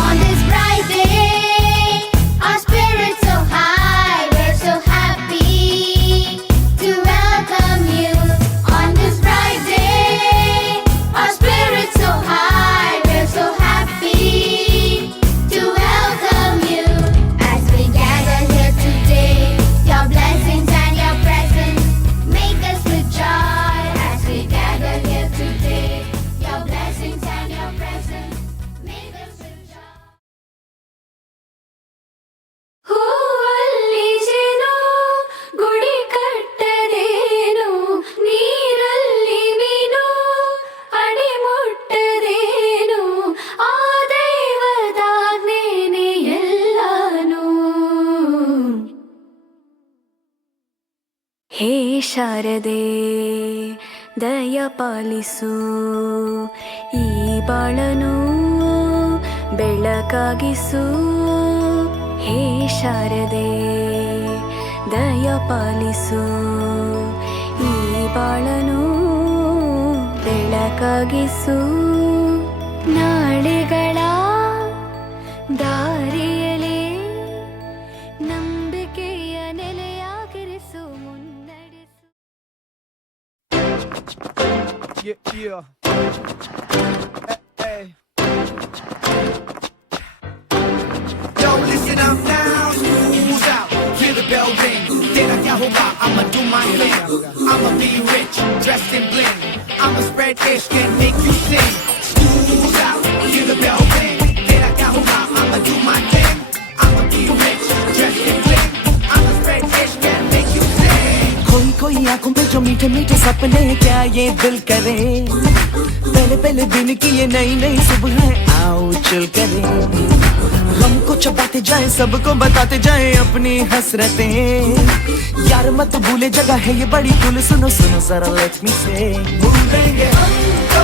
On this bright day, our spirits so high, we're so happy to welcome you. On this bright day, our spirits so high, we're so happy to welcome you. As we gather here today, your blessings and your presence make us with joy. As we gather here today, your blessings and your presence make us with joy. ಹೂವಲ್ಲಿ ಜೇನು ಗುಡಿ ಕಟ್ಟದೇನು, ನೀರಲ್ಲಿ ಮೀನು ಅಡಿ ಮುಟ್ಟದೇನು, ಆ ದೈವದಾಜ್ಞೆನೇ ಎಲ್ಲಾನು. ಹೇ ಶಾರದೆ ದಯ ಪಾಲಿಸು, ಈ ಬಾಳನು ಬೆಳಕಾಗಿಸು. ಹೇ ಶಾರದೆ ದಯ ಪಾಲಿಸು, ಈ ಬಾಳನು ಬೆಳಕಾಗಿಸು. ನಾಳೆಗಳ ದಾರಿಯಲೇ ನಂಬಿಕೆಯ ನೆಲೆಯಾಗಿರಿಸು, ಮುನ್ನಡೆಸು. Yeah, yeah. Hey, hey. Yo, listen up now, school's out. Hear the bell ring. Tera kya hoga? I'ma do my thing. I'ma be rich, dressed in bling. I'ma spread ish and make you sing. School's out. Hear the bell ring. Tera kya hoga? I'ma do my thing. I'ma be rich, dressed in bling. I'ma spread ish and make you sing. कोई कोई आंखों में जो मीठे मीठे सपने, क्या ये दिल करे पहले पहले दिन की ये नई नई सुबह आओ चल करे. हमको चबाते जाए, सबको बताते जाए अपनी हसरतें. यार मत भूले जगह है ये बड़ी, तुल सुनो सुनो जरा लेट मी से. भूलेंगे हम तो